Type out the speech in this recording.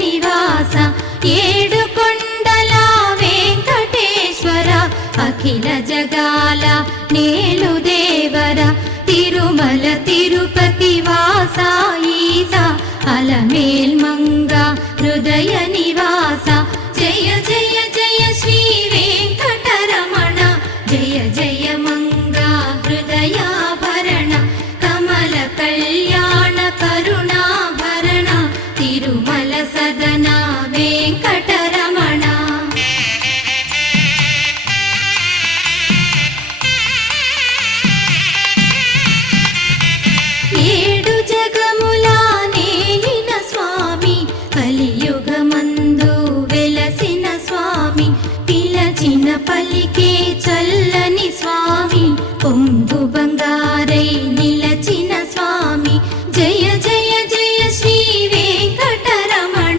నివాస ఏడు కొండల వెంకటేశ్వర అఖిల జగాల నేలు దేవర తిరుమల తిరుపతి వాస ఈస అలమేల్ మంగ హృదయ నివాస జయ జయ జయ శ్రీ వెంకటరమణ జయ జయ మంగ హృదయాభరణ కమల కళ్యాణ కరుణాభరణ తిరుమల సదన వెంకటరమణ ఏడు జగముల నేలిన స్వామి కలియుగమందు వెలసిన స్వామి పిలచిన పలికే చల్ల